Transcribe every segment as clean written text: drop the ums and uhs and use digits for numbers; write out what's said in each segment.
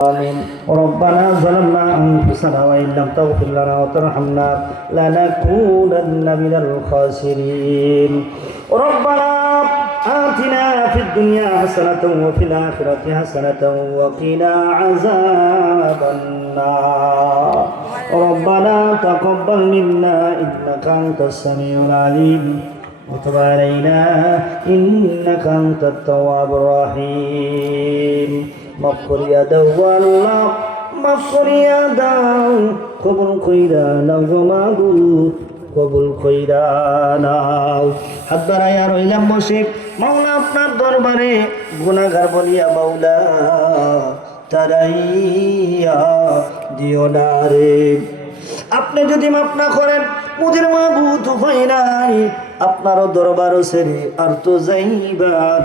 آمين. ربنا ظلمنا أنفسنا وإن لم تغفر لنا وترحمنا لنكونن من الخاسرين. ربنا آتنا في الدنيا حسنة وفي الآخرة حسنة وقنا عذاب النار. ربنا تقبل منا إنك أنت السميع العليم وتب علينا إنك أنت التواب الرحيم. মাফ করিয়া দাও আল্লাহ, মাফ করিয়া দাও, কবুল কইরা নাও গো মাবুদ, কবুল কইরা নাও। হাত বাড়াইয়া রইলাম বসে মাওলা আপনার দরবারে, গুনাহগার বলিয়া মাওলা তারাইয়া দিও না রে। আপনি যদি মাফ না করেন মুদের মাবুদ উপায় নাই, আপনারও দরবার ছেড়ে আর তো যাইবার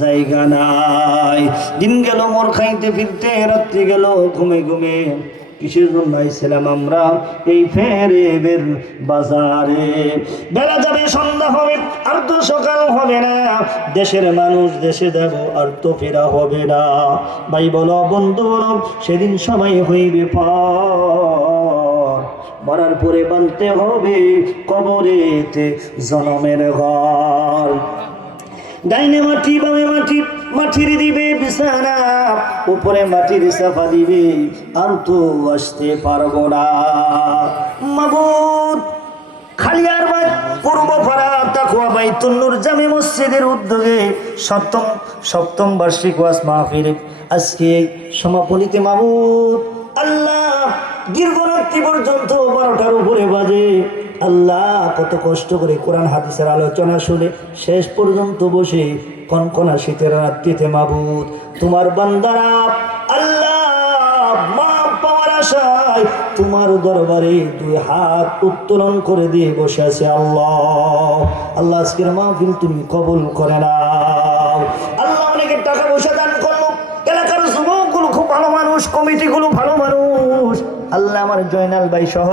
জায়গা নাই। দিন গেল মোর খাইতে ফিরতে, রাত্রি গেল ঘুমে ঘুমে, কিসের জন্য আইছিলাম আমরা এই ফেরেবের বাজারে? বেলা যাবে, সন্ধ্যা হবে, আর তো সকাল হবে না। দেশের মানুষ দেশে যাব, আর তো ফেরা হবে না। ভাই বলো, বন্ধু বলো, সেদিন সবাই হইবে পার। মরার পরে বানতে হবে কবরেতে জনমের ঘর। ডাইনে মাটি বামে মাটি, মাটির দিবে বিছানা, উপরে মাটির চাপা দিবে, আর তো আসতে পারবো না। মাবুদ খালিয়ার বাদ পূর্ব পাড়া তাকওয়া বাইতুন নূর জামে মসজিদের উদ্যোগে সপ্তম বার্ষিক ওয়াজ মাহফিল আজকে সমাপনীতে মাবুদ আল্লাহ দীর্ঘরাত্রি পর্যন্ত 12টার উপরে বাজে। আল্লাহ কত কষ্ট করে কোরআন হাদিসের আলোচনা শুনে শেষ পর্যন্ত বসে কনকনা শীতের রাত্রিতে মাবুদ তোমার বান্দারা আল্লাহ মাপ পাওয়ার আশায় তোমার দরবারে 2 হাত উত্তোলন করে দিয়ে বসে আছে। আল্লাহ আল্লাহ আজকের মাহফিল তুমি কবুল করে নাও। আল্লাহ অনেকের টাকা পয়সা দান করলো, এলাকার যুবকগুলো খুব ভালো মানুষ, কমিটিগুলো ভালো মানুষ। আল্লাহ আমার জয়নাল ভাই সহ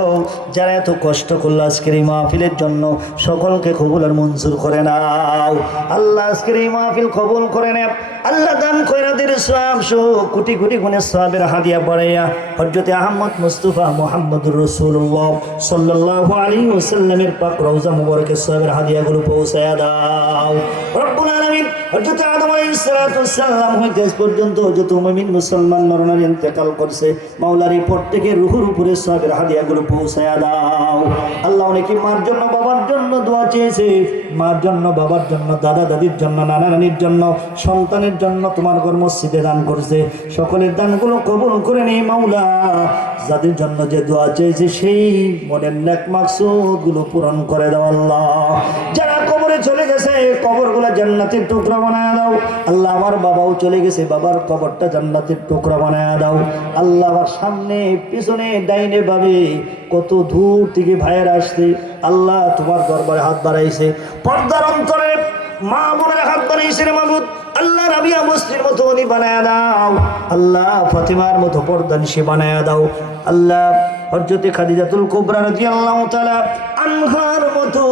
যারা এত কষ্ট করলো আজকের এই মাহফিলের জন্য, সকলকে কবুল আর মঞ্জুর করে নাও। আল্লাহ আজকের এই মাহফিল কবুল করে নাও। আল্লাহ দান খয়রাতের সওয়াব সহ কোটি কোটি গুণের সওয়াবের হাদিয়া বাড়াইয়া হযরতে আহমদ মুস্তাফা মুহাম্মদুর রাসূলুল্লাহ সাল্লাল্লাহু আলাইহি ওয়াসাল্লামের পাক রওজা মুবারকের সওয়াবের হাদিয়াগুলো পৌঁছায়া দাও রব্বুল আলামিন। হযরতে আদম আলাইহিস সালাতু ওয়াস সালাম হইতে আজ পর্যন্ত যত মুমিন মুসলমান নরনারী ইন্তেকাল করছে, মাওলার এই প্রত্যেকের রূহের উপরে সওয়াবের হাদিয়াগুলো পৌঁছায়া দাও। আল্লাহ অনেকে মার জন্য বাবার জন্য দোয়া চেয়েছে, মার জন্য বাবার জন্য দাদা দাদির জন্য নানা নানির জন্য সন্তানের জন্য তোমার ঘর মসজিদে দান করছে, সকলের দানগুলো কবুল করে নেই মাওলা। যাদের জন্য যে দোয়া চেয়েছে সেই মনের নেক মাকসুদগুলো পূরণ করে দাও আল্লাহ। যারা কবরে চলে গেছে কবরগুলো জান্নাতের টুকরা বানায় দাও আল্লাহ। আমার বাবাও চলে গেছে, বাবার কবরটা জান্নাতের টুকরা বানায় দাও আল্লাহ। আমার সামনে পিছনে ডাইনে বামে কত দূর থেকে ভাইয়েরা আসছে আল্লাহ, তোমার দরবারে হাত বাড়াইছে। পর্দার অন্তরে মা বোনের হাত বাড়াইছে রে মাবুদ আল্লাহ। রাবিয়া মুসলির মতো উনি বানায় দাও আল্লাহ, ফাতিমার মতো পর্দানিশী বানায় দাও আল্লাহ। হযরতে খাদিজাতুল কুবরা রাদিয়াল্লাহু তাআলা আনহার মতো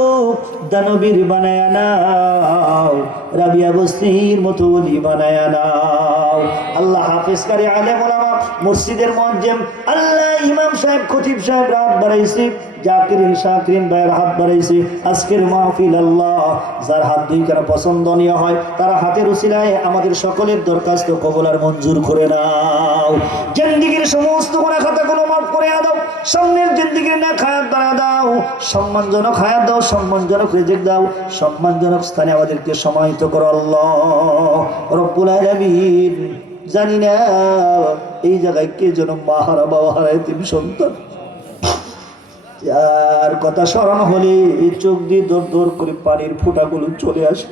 দানবীর বানায় নাও, রাবিয়া মুসলির মতো উনি বানায় নাও আল্লাহ। হাফেজ কারি আলেম ওলামা মসজিদের মুয়াজ্জিম আল্লাহ, ইমাম সাহেব খতিব সাহেব রাত বাড়াইছে, জাকিরিন শাকিরিন ভাইয়ের হাত বাড়াইছে। আজকের মাহফিল আল্লাহ যার হাত দুই কারা পছন্দনীয় হয় তারা হাতের উসিলায় আমাদের সকলের দরখাস্ত কবুল আর মঞ্জুর করে নাও। জিন্দেগীর সমস্ত গুনাহ খাতাগুলো মাফ করে দাও, সামনের জিন্দেগীর না খায়াত বানা দাও, সম্মানজনক হায়াত দাও, সম্মানজনক রিজিক দাও, সম্মানজনক স্থানে আমাদেরকে সমাহিত করো আল্লাহ রব্বুল আলামিন। জানি না এই জায়গায় কে যেন মা হারা বাবা হারা এতিম সন্তান, যার কথা স্মরণ হলে এই চোখ দিয়ে দর দর করে পানির ফোঁটাগুলো চলে আসে।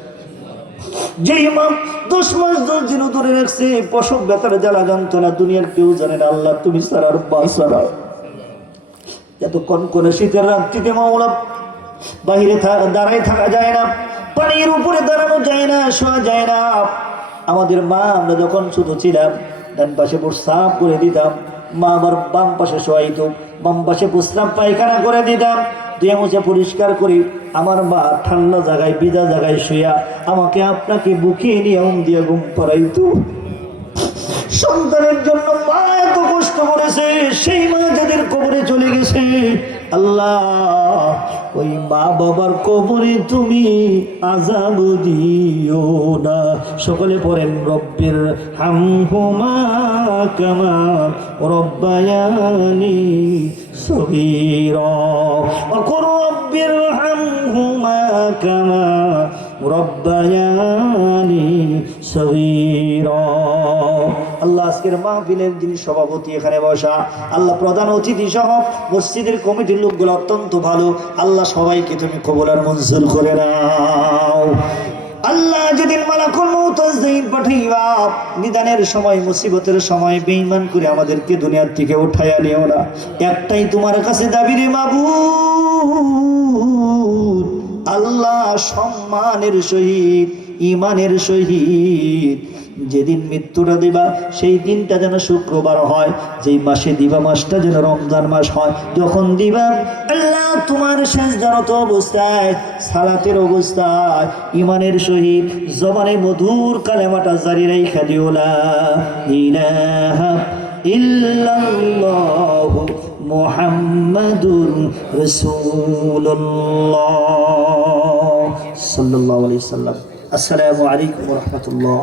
যে ইমাম 10 মাস 10 দিন ধরে রাখছে প্রসব ব্যথার জ্বালা যন্ত্রণা দুনিয়ার কেউ জানে না আল্লাহ, তুমি ছাড়া আর বাঁচারা। এতক্ষণ করে শীতের রাত্রিতে মাওলা বাহিরে দাঁড়ায় থাকা যায় না, পানির উপরে দাঁড়ানো যায় না, শোয়া যায় না। আমাদের মা আমরা যখন ছোট ছিলাম ডান পাশে প্রস্রাব করে দিতাম, মা আবার বাম পাশে শোয়াইতো, বাম পাশে প্রস্রাব পায়খানা করে দিতাম, ধুয়ে মুছে পরিষ্কার করি। আমার মা ঠান্ডা জায়গায় ভিজা জায়গায় শুয়া আমাকে আপনাকে বুকিয়ে নিয়ে দিয়ে ঘুম পাড়াইতো। সন্তানের জন্য মা সেই মা যাদের কবরে চলে গেছে আল্লাহ ওই মা বাবার কবরে তুমি আযাব দিও না। সকলে পড়েন রব্বির হামহুমা কামা রব্বায়ানি সগীরা ওয়া রব্বির হামহুমা কামা রব্বায়ানি সগীরা। আল্লাহ আজকের মাহফিলের যিনি সভাপতি এখানে বসা, আল্লাহ প্রধান অতিথি সহ মসজিদের কমিটির লোকগুলো অত্যন্ত ভালো, আল্লাহ সবাইকে তুমি কবুল আর মঞ্জুর করে নাও। আল্লাহ যেদিন মালাকুল মউত আজরাইল পাঠাইবা নিদানের সময় মুসিবতের সময় বেঈমান করে আমাদেরকে দুনিয়ার থেকে উঠাইয়া নিও না। একটাই তোমার কাছে দাবি রে মাবুদ, আল্লাহ সম্মানের সহিত ঈমানের সহিত যেদিন মৃত্যুটা দিবা সেই দিনটা যেন শুক্রবার হয়, যেই মাসে দিবা মাসটা যেন রমজান মাস হয়। যখন দিবা আল্লাহ তোমার সেজদারত অবস্থায় সালাতের অবস্থায় ঈমানের সহিত জবানে মধুর কালেমাটা জারি রাইখা দিও লা ইলাহা ইল্লাল্লাহু মুহাম্মাদুর রাসূলুল্লাহ সাল্লাল্লাহু আলাইহি ওয়াসাল্লাম। আসসালামু আলাইকুম ওয়া রাহমাতুল্লাহ।